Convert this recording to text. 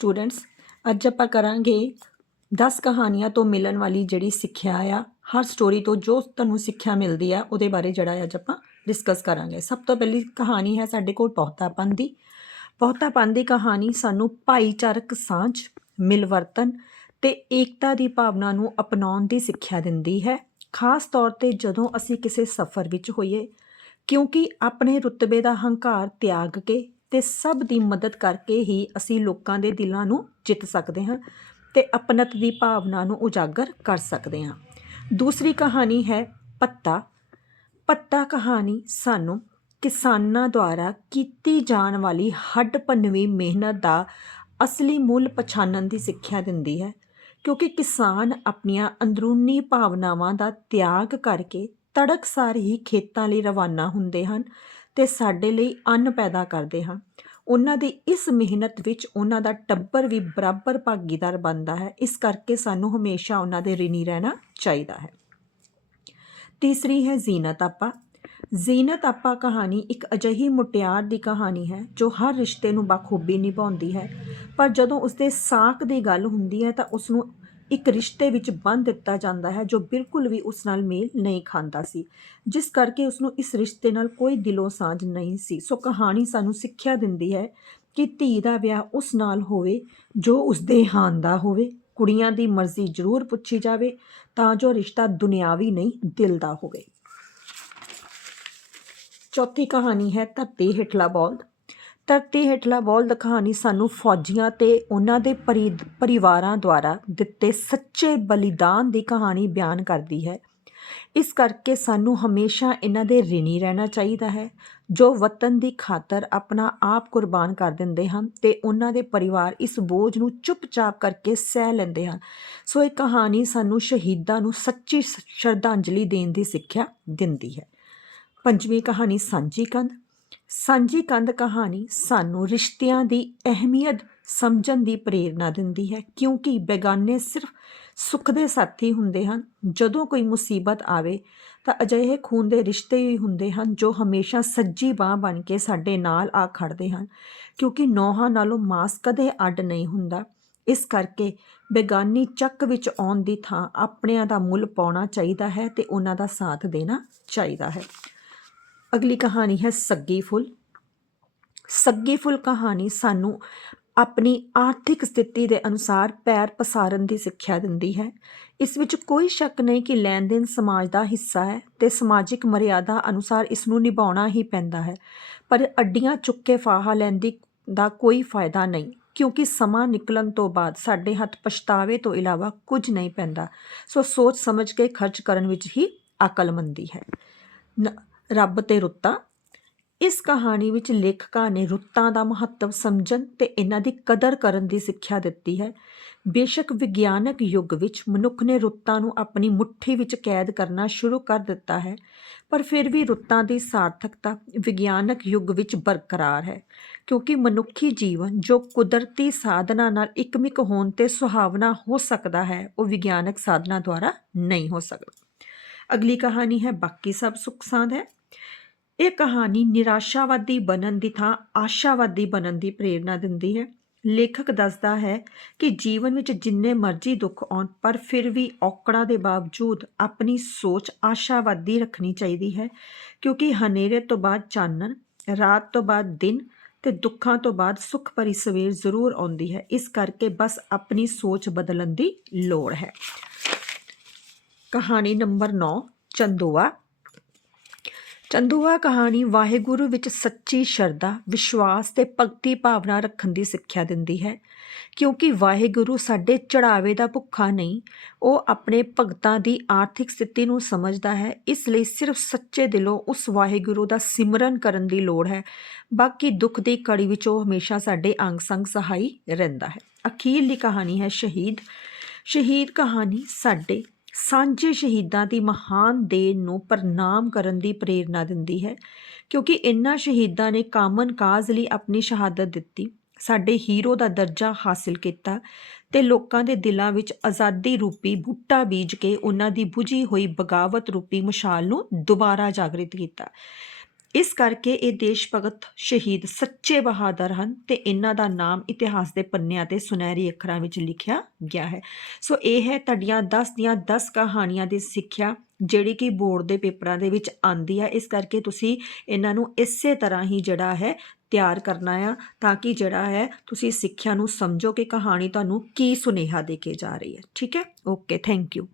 Students, ਅੱਜ ਆਪਾਂ ਕਰਾਂਗੇ 10 ਕਹਾਣੀਆਂ ਤੋਂ ਮਿਲਣ ਵਾਲੀ ਜਿਹੜੀ ਸਿੱਖਿਆ ਆ, ਹਰ ਸਟੋਰੀ ਤੋਂ ਜੋ ਤੁਹਾਨੂੰ ਸਿੱਖਿਆ ਮਿਲਦੀ ਆ, ਉਹਦੇ ਬਾਰੇ ਜਿਹੜਾ ਅੱਜ ਆਪਾਂ ਡਿਸਕਸ ਕਰਾਂਗੇ। ਸਭ ਤੋਂ ਪਹਿਲੀ ਕਹਾਣੀ ਹੈ ਸਾਡੇ ਕੋਲ ਬਹੁਤਾਪਨ ਦੀ। ਬਹੁਤਾਪਨ ਦੀ ਕਹਾਣੀ, ਸਾਨੂੰ ਭਾਈਚਾਰਕ ਸਾਂਝ, ਮਿਲਵਰਤਨ ਤੇ ਏਕਤਾ ਦੀ ਭਾਵਨਾ ਨੂੰ ਅਪਣਾਉਣ ਦੀ ਸਿੱਖਿਆ ਦਿੰਦੀ ਹੈ। ਖਾਸ ਤੌਰ ਤੇ ਜਦੋਂ ਅਸੀਂ ਕਿਸੇ ਸਫ਼ਰ ਵਿੱਚ ਹੋਈਏ, ਕਿਉਂਕਿ ਆਪਣੇ ਰੁਤਬੇ ਦਾ ਹੰਕਾਰ ਤਿਆਗ ਕੇ ਤੇ ਸਭ ਦੀ ਮਦਦ ਕਰਕੇ ਹੀ ਅਸੀਂ ਲੋਕਾਂ ਦੇ ਦਿਲਾਂ ਨੂੰ ਜਿੱਤ ਸਕਦੇ ਹਾਂ ਤੇ ਅਪਨਤ ਦੀ ਭਾਵਨਾ ਨੂੰ ਉਜਾਗਰ ਕਰ ਸਕਦੇ ਹਾਂ। ਦੂਸਰੀ ਕਹਾਣੀ ਹੈ ਪੱਤਾ। ਪੱਤਾ ਕਹਾਣੀ ਸਾਨੂੰ ਕਿਸਾਨਾਂ ਦੁਆਰਾ ਕੀਤੀ ਜਾਣ ਵਾਲੀ ਹੱਡ ਭੰਨਵੀਂ ਮਿਹਨਤ ਦਾ ਅਸਲੀ ਮੁੱਲ ਪਛਾਣਨ ਦੀ ਸਿੱਖਿਆ ਦਿੰਦੀ ਹੈ, ਕਿਉਂਕਿ ਕਿਸਾਨ ਆਪਣੀਆਂ ਅੰਦਰੂਨੀ ਭਾਵਨਾਵਾਂ ਦਾ ਤਿਆਗ ਕਰਕੇ ਤੜਕਸਾਰ ਹੀ ਖੇਤਾਂ ਲਈ ਰਵਾਨਾ ਹੁੰਦੇ ਹਨ ਤੇ ਸਾਡੇ ਲਈ ਅੰਨ ਪੈਦਾ ਕਰਦੇ ਹਨ ਉਹਨਾਂ ਦੀ ਇਸ ਮਿਹਨਤ ਵਿੱਚ ਉਹਨਾਂ ਦਾ ਟੱਬਰ ਵੀ ਬਰਾਬਰ ਭਾਗੀਦਾਰ ਬਣਦਾ ਹੈ। ਇਸ ਕਰਕੇ ਸਾਨੂੰ ਹਮੇਸ਼ਾ ਉਹਨਾਂ ਦੇ ਰਿਣੀ ਰਹਿਣਾ ਚਾਹੀਦਾ ਹੈ। ਤੀਸਰੀ ਹੈ ਜ਼ੀਨਤ ਆਪਾ। ਜ਼ੀਨਤ ਆਪਾ ਕਹਾਣੀ ਇੱਕ ਅਜਿਹੀ ਮੁਟਿਆਰ ਦੀ ਕਹਾਣੀ ਹੈ, ਜੋ ਹਰ ਰਿਸ਼ਤੇ ਨੂੰ ਬਖੂਬੀ ਨਿਭਾਉਂਦੀ ਹੈ। ਪਰ ਜਦੋਂ ਉਸਦੇ ਸਾਕ ਦੀ ਗੱਲ ਹੁੰਦੀ ਹੈ ਤਾਂ ਉਸ ਨੂੰ ਇੱਕ ਰਿਸ਼ਤੇ ਵਿੱਚ ਬੰਨ ਦਿੱਤਾ ਜਾਂਦਾ ਹੈ ਜੋ ਬਿਲਕੁਲ ਵੀ ਉਸ ਨਾਲ ਮੇਲ ਨਹੀਂ ਖਾਂਦਾ ਸੀ। ਜਿਸ ਕਰਕੇ ਉਸ ਨੂੰ ਇਸ ਰਿਸ਼ਤੇ ਨਾਲ ਕੋਈ ਦਿਲੋਂ ਸਾਂਝ ਨਹੀਂ ਸੀ। ਸੋ ਕਹਾਣੀ ਸਾਨੂੰ ਸਿੱਖਿਆ ਦਿੰਦੀ ਹੈ ਕਿ ਧੀ ਦਾ ਵਿਆਹ ਉਸ ਨਾਲ ਹੋਵੇ ਜੋ ਉਸਦੇ ਹਾਨ ਦਾ ਹੋਵੇ। ਕੁੜੀਆਂ ਦੀ ਮਰਜ਼ੀ ਜ਼ਰੂਰ ਪੁੱਛੀ ਜਾਵੇ ਤਾਂ ਜੋ ਰਿਸ਼ਤਾ ਦੁਨਿਆਵੀ ਨਹੀਂ, ਦਿਲ ਦਾ ਹੋਵੇ। ਚੌਥੀ ਕਹਾਣੀ ਹੈ ਧਰਤੀ ਹੇਠਲਾ ਬੌਲਦ। ਧਰਤੀ ਹੇਠਲਾ ਬੌਲਦ ਕਹਾਣੀ ਸਾਨੂੰ ਫੌਜੀਆਂ ਤੇ ਉਹਨਾਂ ਦੇ ਪਰੀ, ਪਰਿਵਾਰਾਂ ਦੁਆਰਾ ਦਿੱਤੇ ਸੱਚੇ ਬਲੀਦਾਨ ਦੀ ਕਹਾਣੀ ਬਿਆਨ ਕਰਦੀ ਹੈ। ਇਸ ਕਰਕੇ ਸਾਨੂੰ ਹਮੇਸ਼ਾ ਇਹਨਾਂ ਦੇ ਰਿਣੀ ਰਹਿਣਾ ਚਾਹੀਦਾ ਹੈ, ਜੋ ਵਤਨ ਦੀ ਖਾਤਰ ਆਪਣਾ ਆਪ ਕੁਰਬਾਨ ਕਰ ਦਿੰਦੇ ਹਨ ਤੇ ਉਹਨਾਂ ਦੇ ਪਰਿਵਾਰ ਇਸ ਬੋਝ ਨੂੰ ਚੁੱਪਚਾਪ ਕਰਕੇ ਸਹਿ ਲੈਂਦੇ ਹਨ। ਸੋ ਇਹ ਕਹਾਣੀ ਸਾਨੂੰ ਸ਼ਹੀਦਾਂ ਨੂੰ ਸੱਚੀ ਸ- ਸ਼ਰਧਾਂਜਲੀ ਦੇਣ ਦੀ ਸਿੱਖਿਆ ਦਿੰਦੀ ਹੈ। ਪੰਜਵੀਂ ਕਹਾਣੀ ਸਾਂਝੀ ਕੰਧ। ਸਾਂਝੀ ਕੰਧ ਕਹਾਣੀ ਸਾਨੂੰ ਰਿਸ਼ਤਿਆਂ ਦੀ ਅਹਿਮੀਅਤ ਸਮਝਣ ਦੀ ਪ੍ਰੇਰਣਾ ਦਿੰਦੀ ਹੈ, ਕਿਉਂਕਿ ਬੇਗਾਨੇ ਸਿਰਫ ਸੁੱਖ ਦੇ ਸਾਥੀ ਹੁੰਦੇ ਹਨ। ਜਦੋਂ ਕੋਈ ਮੁਸੀਬਤ ਆਵੇ ਤਾਂ ਅਜਿਹੇ ਖੂਨ ਦੇ ਰਿਸ਼ਤੇ ਹੀ ਹੁੰਦੇ ਹਨ ਜੋ ਹਮੇਸ਼ਾ ਸੱਜੀ ਬਾਹ ਬਣ ਕੇ ਸਾਡੇ ਨਾਲ ਆ ਖੜਦੇ ਹਨ, ਕਿਉਂਕਿ ਨੌਹਾਂ ਨਾਲੋਂ ਮਾਸ ਕਦੇ ਅੱਡ ਨਹੀਂ ਹੁੰਦਾ। ਇਸ ਕਰਕੇ ਬੇਗਾਨੀ ਚੱਕ ਵਿੱਚ ਆਉਣ ਦੀ ਥਾਂ ਆਪਣਿਆਂ ਦਾ ਮੁੱਲ ਪਾਉਣਾ ਚਾਹੀਦਾ ਹੈ ਤੇ ਉਹਨਾਂ ਦਾ ਸਾਥ ਦੇਣਾ ਚਾਹੀਦਾ ਹੈ। ਅਗਲੀ ਕਹਾਣੀ ਹੈ ਸੱਗੀ ਫੁੱਲ। ਸੱਗੀ ਫੁੱਲ ਕਹਾਣੀ ਸਾਨੂੰ ਆਪਣੀ ਆਰਥਿਕ ਸਥਿਤੀ ਦੇ ਅਨੁਸਾਰ ਪੈਰ ਪਸਾਰਨ ਦੀ ਸਿੱਖਿਆ ਦਿੰਦੀ ਹੈ। ਇਸ ਵਿੱਚ ਕੋਈ ਸ਼ੱਕ ਨਹੀਂ ਕਿ ਲੈਣ ਦੇਣ ਸਮਾਜ ਦਾ ਹਿੱਸਾ ਹੈ ਤੇ ਸਮਾਜਿਕ ਮਰਿਆਦਾ ਅਨੁਸਾਰ ਇਸ ਨੂੰ ਨਿਭਾਉਣਾ ਹੀ ਪੈਂਦਾ ਹੈ। ਪਰ ਅੱਡੀਆਂ ਚੁੱਕ ਕੇ ਫਾਹਾ ਲੈਂਦੀ ਦਾ ਕੋਈ ਫਾਇਦਾ ਨਹੀਂ, ਕਿਉਂਕਿ ਸਮਾਂ ਨਿਕਲਣ ਤੋਂ ਬਾਅਦ ਸਾਡੇ ਹੱਥ ਪਛਤਾਵੇ ਤੋਂ ਇਲਾਵਾ ਕੁਝ ਨਹੀਂ ਪੈਂਦਾ। ਸੋ ਸੋਚ ਸਮਝ ਕੇ ਖਰਚ ਕਰਨ ਵਿੱਚ ਹੀ ਅਕਲਮੰਦੀ ਹੈ। ਨ- ਰੱਬ ਤੇ ਰੁੱਤਾਂ। ਇਸ ਕਹਾਣੀ ਵਿੱਚ ਲੇਖਕਾਂ ਨੇ ਰੁੱਤਾਂ ਦਾ ਮਹੱਤਵ ਸਮਝਣ ਤੇ ਇਹਨਾਂ ਦੀ ਕਦਰ ਕਰਨ ਦੀ ਸਿੱਖਿਆ ਦਿੱਤੀ ਹੈ। ਬੇਸ਼ੱਕ ਵਿਗਿਆਨਕ ਯੁੱਗ ਵਿੱਚ ਮਨੁੱਖ ਨੇ ਰੁੱਤਾਂ ਨੂੰ ਆਪਣੀ ਮੁੱਠੀ ਵਿੱਚ ਕੈਦ ਕਰਨਾ ਸ਼ੁਰੂ ਕਰ ਦਿੱਤਾ ਹੈ, ਪਰ ਫਿਰ ਵੀ ਰੁੱਤਾਂ ਦੀ ਸਾਰਥਕਤਾ ਵਿਗਿਆਨਕ ਯੁੱਗ ਵਿੱਚ ਬਰਕਰਾਰ ਹੈ, ਕਿਉਂਕਿ ਮਨੁੱਖੀ ਜੀਵਨ ਜੋ ਕੁਦਰਤੀ ਸਾਧਨਾ ਨਾਲ ਇਕਮਿਕ ਹੋਣ ਤੇ ਸੁਹਾਵਣਾ ਹੋ ਸਕਦਾ ਹੈ, ਉਹ ਵਿਗਿਆਨਕ ਸਾਧਨਾ ਦੁਆਰਾ ਨਹੀਂ ਹੋ ਸਕਦਾ। ਅਗਲੀ ਕਹਾਣੀ ਹੈ ਬਾਕੀ ਸਭ ਸੁੱਖ ਸਾਂਦ ਹੈ। ਇਹ ਕਹਾਣੀ ਨਿਰਾਸ਼ਾਵਾਦੀ ਬਣਨ ਦੀ ਥਾਂ, ਆਸ਼ਾਵਾਦੀ ਬਣਨ ਦੀ ਪ੍ਰੇਰਣਾ ਦਿੰਦੀ ਹੈ। ਲੇਖਕ ਦੱਸਦਾ ਹੈ ਕਿ ਜੀਵਨ ਵਿੱਚ ਜਿੰਨੇ ਮਰਜ਼ੀ ਦੁੱਖ ਆਉਣ, ਪਰ ਫਿਰ ਵੀ ਔਕੜਾਂ ਦੇ ਬਾਵਜੂਦ ਆਪਣੀ ਸੋਚ ਆਸ਼ਾਵਾਦੀ ਰੱਖਣੀ ਚਾਹੀਦੀ ਹੈ, ਕਿਉਂਕਿ ਹਨੇਰੇ ਤੋਂ ਬਾਅਦ ਚਾਨਣ, ਰਾਤ ਤੋਂ ਬਾਅਦ ਦਿਨ ਤੇ ਦੁੱਖਾਂ ਤੋਂ ਬਾਅਦ ਸੁੱਖ ਭਰੀ ਸਵੇਰ ਜ਼ਰੂਰ ਆਉਂਦੀ ਹੈ। ਇਸ ਕਰਕੇ ਬਸ ਆਪਣੀ ਸੋਚ ਬਦਲਣ ਦੀ ਲੋੜ ਹੈ। ਕਹਾਣੀ ਨੰਬਰ 9 ਚੰਦੋਆ। ਚੰਦੂਆ ਕਹਾਣੀ ਵਾਹਿਗੁਰੂ ਵਿੱਚ ਸੱਚੀ ਸ਼ਰਧਾ, ਵਿਸ਼ਵਾਸ ਤੇ ਭਗਤੀ ਭਾਵਨਾ ਰੱਖਣ ਦੀ ਸਿੱਖਿਆ ਦਿੰਦੀ ਹੈ। ਕਿਉਂਕਿ ਵਾਹਿਗੁਰੂ ਸਾਡੇ ਚੜਾਵੇ ਦਾ ਭੁੱਖਾ ਨਹੀਂ, ਉਹ ਆਪਣੇ ਭਗਤਾਂ ਦੀ ਆਰਥਿਕ ਸਥਿਤੀ ਨੂੰ ਸਮਝਦਾ ਹੈ। ਇਸ ਲਈ ਸਿਰਫ ਸੱਚੇ ਦਿਲੋਂ ਉਸ ਵਾਹਿਗੁਰੂ ਦਾ ਸਿਮਰਨ ਕਰਨ ਦੀ ਲੋੜ ਹੈ। ਬਾਕੀ ਦੁੱਖ ਦੀ ਕੜੀ ਵਿੱਚ ਉਹ ਹਮੇਸ਼ਾ ਸਾਡੇ ਅੰਗ ਸੰਗ ਸਹਾਈ ਰਹਿੰਦਾ ਹੈ। ਅਖੀਰ ਦੀ ਕਹਾਣੀ ਹੈ ਸ਼ਹੀਦ। ਸ਼ਹੀਦ ਕਹਾਣੀ ਸਾਡੇ ਸਾਂਝੇ ਸ਼ਹੀਦਾਂ ਦੀ ਮਹਾਨ ਦੇਣ ਨੂੰ ਪ੍ਰਣਾਮ ਕਰਨ ਦੀ ਪ੍ਰੇਰਣਾ ਦਿੰਦੀ ਹੈ, ਕਿਉਂਕਿ ਇਨ੍ਹਾਂ ਸ਼ਹੀਦਾਂ ਨੇ ਕਾਮਨ ਕਾਜ਼ ਲਈ ਆਪਣੀ ਸ਼ਹਾਦਤ ਦਿੱਤੀ, ਸਾਡੇ ਹੀਰੋ ਦਾ ਦਰਜਾ ਹਾਸਿਲ ਕੀਤਾ ਤੇ ਲੋਕਾਂ ਦੇ ਦਿਲਾਂ ਵਿੱਚ ਆਜ਼ਾਦੀ ਰੂਪੀ ਬੂਟਾ ਬੀਜ ਕੇ ਉਹਨਾਂ ਦੀ ਬੁਝੀ ਹੋਈ ਬਗਾਵਤ ਰੂਪੀ ਮਸ਼ਾਲ ਨੂੰ ਦੁਬਾਰਾ ਜਾਗਰਿਤ ਕੀਤਾ। ਇਸ ਕਰਕੇ ਇਹ ਦੇਸ਼ ਭਗਤ ਸ਼ਹੀਦ ਸੱਚੇ ਬਹਾਦਰ ਹਨ ਤੇ ਇਹਨਾਂ ਦਾ ਨਾਮ ਇਤਿਹਾਸ ਦੇ ਪੰਨਿਆਂ ਤੇ ਸੁਨਹਿਰੀ ਅੱਖਰਾਂ ਵਿੱਚ ਲਿਖਿਆ ਗਿਆ ਹੈ। ਸੋ ਇਹ ਹੈ ਤੁਹਾਡੀਆਂ 10 ਦੀਆਂ 10 ਕਹਾਣੀਆਂ ਦੀ ਸਿੱਖਿਆ ਜਿਹੜੀ ਕਿ ਬੋਰਡ ਦੇ ਪੇਪਰਾਂ ਦੇ ਵਿੱਚ ਆਂਦੀ ਹੈ ਇਸ ਕਰਕੇ ਤੁਸੀਂ ਇਹਨਾਂ ਨੂੰ ਇਸੇ ਤਰ੍ਹਾਂ ਹੀ ਜਿਹੜਾ ਹੈ ਤਿਆਰ ਕਰਨਾ ਆ ਤਾਂ ਕਿ ਜਿਹੜਾ ਹੈ ਤੁਸੀਂ ਸਿੱਖਿਆ ਨੂੰ ਸਮਝੋ ਕਿ ਕਹਾਣੀ ਤੁਹਾਨੂੰ ਕੀ ਸੁਨੇਹਾ ਦੇ ਕੇ ਜਾ ਰਹੀ ਹੈ। ਠੀਕ ਹੈ? Okay thank you